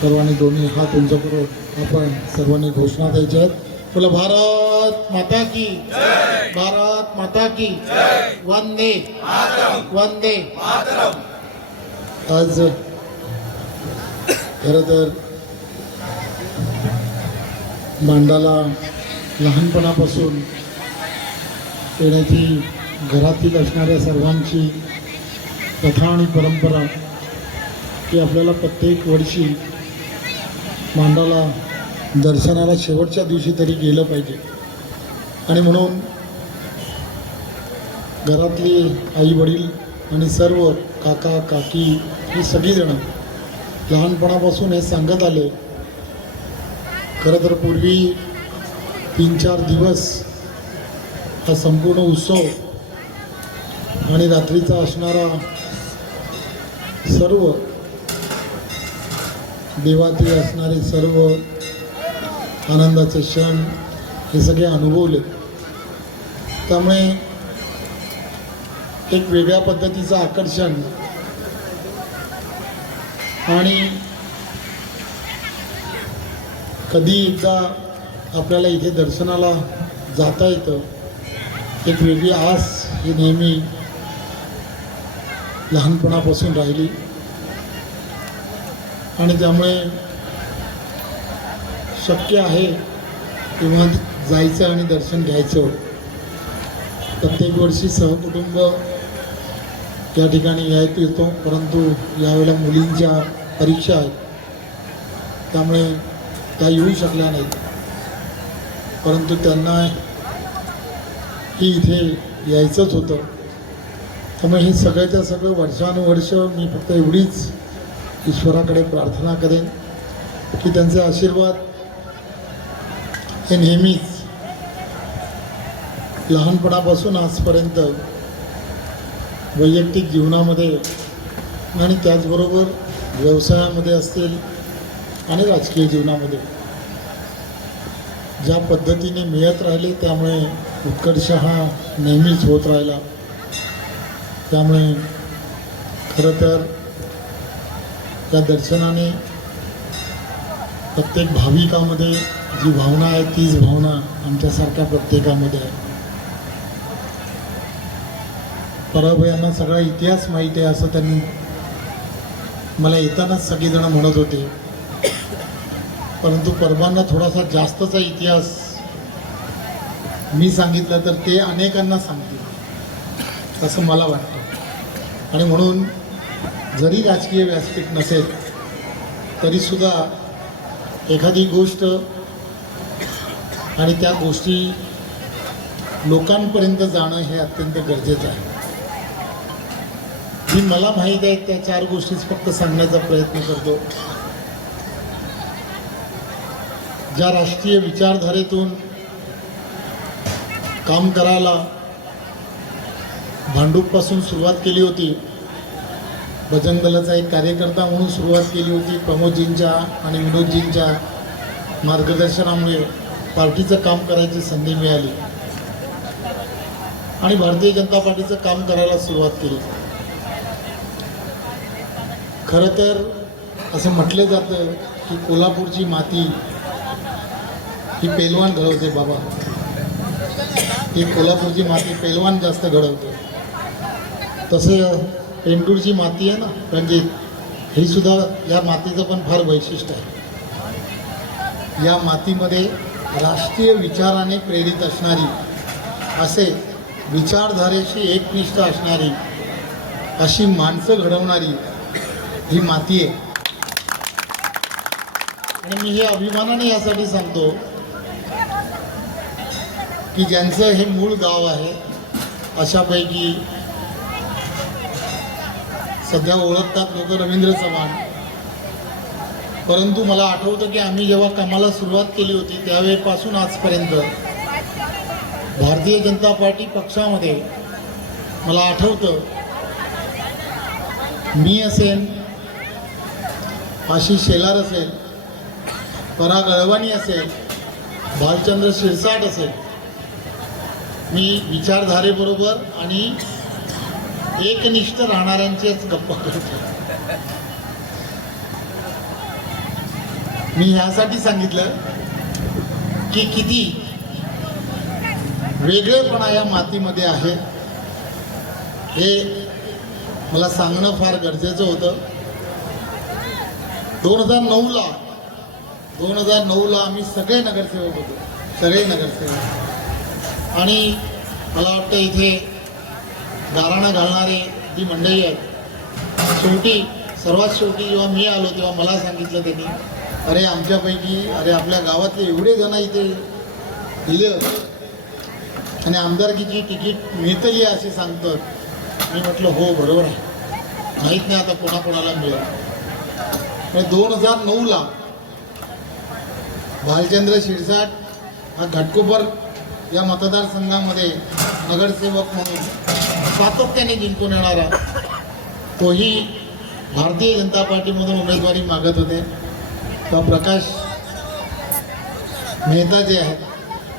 सर्वांनी दोन्ही हात उंच करून आपण सर्वांनी घोषणा द्यायच्या आहेत. बोला भारत माता की. भारत माता की. वंदे. वंदे. आज खरं तर मांडाला लहानपणापासून येण्याची घरातील असणाऱ्या सर्वांची कथा आणि परंपरा ही आपल्याला प्रत्येक वर्षी मांडाला दर्शनाला शेवटच्या दिवशी तरी गेलं पाहिजे. आणि म्हणून घरातली आई वडील आणि सर्व काका काकी ही सगळीजणं लहानपणापासून हे सांगत आले खरं तर पूर्वी तीन चार दिवस हा संपूर्ण उत्सव आणि रात्रीचा असणारा सर्व देवातील असणारे सर्व आनंदाचे क्षण हे सगळे अनुभवले. त्यामुळे एक वेगळ्या पद्धतीचं आकर्षण आणि कधी एकदा आपल्याला इथे दर्शनाला जाता येतं एक वेगळी आस ही नेहमी लहानपणापासून राहिली. आणि त्यामुळे शक्य आहे तेव्हा जायचं आणि दर्शन घ्यायचं. प्रत्येक वर्षी सहकुटुंब या ठिकाणी यायत येतो परंतु यावेळेला मुलींच्या परीक्षा आहेत. त्यामुळे त्या येऊ शकल्या नाहीत. परंतु त्यांना ही इथे यायचंच होतं. त्यामुळे हे सगळ्याच्या सगळं वर्षानुवर्ष मी फक्त एवढीच ईश्वराकडे प्रार्थना करेन की त्यांचे आशीर्वाद हे नेहमीच लहानपणापासून आजपर्यंत वैयक्तिक जीवनामध्ये आणि त्याचबरोबर व्यवसायामध्ये असतील आणि राजकीय जीवनामध्ये ज्या पद्धतीने मिळत राहिले त्यामुळे उत्कर्ष हा नेहमीच होत राहिला. त्यामुळे खरं तर त्या दर्शनाने प्रत्येक भाविकामध्ये जी भावना आहे तीच भावना आमच्यासारख्या प्रत्येकामध्ये आहे. परब यांना सगळा इतिहास माहिती आहे असं त्यांनी मला येतानाच सगळेजण म्हणत होते. परंतु परबांना थोडासा जास्तचा इतिहास मी सांगितलं तर ते अनेकांना सांगतील असं मला वाटतं. आणि म्हणून जरी राजकीय व्यासपीठ नसेल तरीसुद्धा एखादी गोष्ट आणि त्या गोष्टी लोकांपर्यंत जाणं हे अत्यंत गरजेचं आहे. जी मला माहीत आहे त्या चार गोष्टीच फक्त सांगण्याचा प्रयत्न करतो. ज्या राष्ट्रीय विचारधारेतून काम करायला भांडूपपासून सुरुवात केली होती भजन दलाचा एक कार्यकर्ता म्हणून सुरुवात केली होती प्रमोदजींच्या आणि विनोदजींच्या मार्गदर्शनामुळे पार्टीचं काम करायची संधी मिळाली. आणि भारतीय जनता पार्टीचं काम करायला सुरुवात केली. खरं तर असं म्हटलं जातं की कोल्हापूरची माती ही पेलवान घडवते बाबा. ही कोल्हापूरची माती पेलवान जास्त घडवते. तसं पेंडूरची माती आहे ना म्हणजे रणजित ही सुद्धा या मातीचं पण फार वैशिष्ट्य आहे. या मातीमध्ये राष्ट्रीय विचाराने प्रेरित असणारी असे विचारधारेशी एकनिष्ठ असणारी अशी माणसं घडवणारी ही माती आहे. आणि मी हे अभिमानाने यासाठी सांगतो की ज्यांचं हे मूळ गाव आहे अशापैकी सध्या ओळखतात लोक रवींद्र चव्हाण. परंतु मला आठवतं की आम्ही जेव्हा कामाला सुरुवात केली होती त्यावेळेपासून आजपर्यंत भारतीय जनता पार्टी पक्षामध्ये मला आठवतं मी असेन आशिष शेलार असेल पराग अळवाणी असेल भालचंद्र शिरसाट असेल. मी विचारधारेबरोबर आणि एकनिष्ठ राहणाऱ्यांचेच गप्पा करतो. मी ह्यासाठी सांगितलं की किती वेगळेपणा या मातीमध्ये आहे हे मला सांगणं फार गरजेचं होतं. दोन हजार नऊला दोन हजार नऊला आम्ही सगळे नगरसेवक होतो सगळे नगरसेवक. आणि मला वाटतं इथे गाराणं घालणारे जी मंडळी आहेत शेवटी सर्वात शेवटी जेव्हा मी आलो तेव्हा मला सांगितलं त्यांनी अरे आमच्यापैकी अरे आपल्या गावातले एवढे जण इथे दिलं आणि आमदारकीची तिकीट मिळतही असे सांगतात. मी म्हटलं हो बरोबर आहे. माहीत नाही आता कोणाकोणाला मिळेल. दोन हजार नऊला भालचंद्र शिरसाट हा घाटकोपर या मतदारसंघामध्ये नगरसेवक म्हणून सातत्याने जिंकून येणारा तोही भारतीय जनता पार्टीमधून उमेदवारी मागत होते. तर प्रकाश मेहता जे आहेत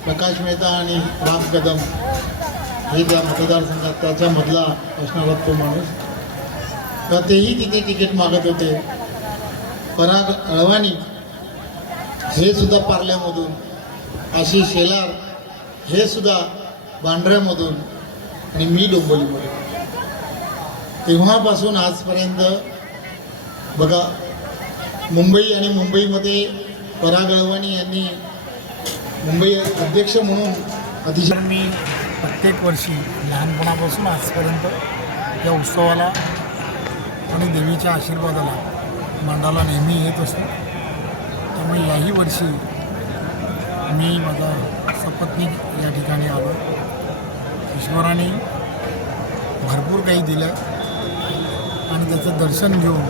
प्रकाश मेहता आणि राम कदम हे ज्या मतदारसंघात त्याच्यामधला असणारा तो माणूस. तर तेही तिथे तिकीट मागत होते. पराग अळवाणी हे सुद्धा पार्ल्यामधून आशिष शेलार हे सुद्धा बांढऱ्यामधून आणि मी डोंबलीमध्ये तेव्हापासून आजपर्यंत बघा मुंबई आणि मुंबईमध्ये पराग अळवाणी यांनी मुंबई अध्यक्ष म्हणून अतिशय मी प्रत्येक वर्षी लहानपणापासून आजपर्यंत या उत्सवाला आणि देवीच्या आशीर्वादाला मांडाला नेहमी येत असतो. त्यामुळे याही वर्षी मी माझा सपत्नी या ठिकाणी आलो. ईश्वराने भरपूर काही दिलं आणि त्याचं दर्शन घेऊन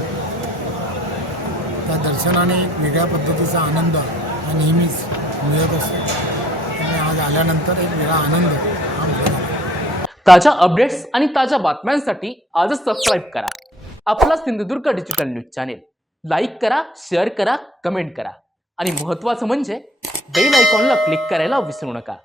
त्या दर्शनाने एक वेगळ्या पद्धतीचा आनंद हा नेहमीच मिळत असतो. त्यामुळे आज आल्यानंतर एक वेगळा आनंद हा मिळत ताज्या अपडेट्स आणि ताज्या बातम्यांसाठी आजच सबस्क्राईब करा. आपला Sindhudurg digital news channel like करा शेअर करा कमेंट करा. आणि महत्त्वाचं म्हणजे बेल आयकॉनला क्लिक करायला विसरू नका.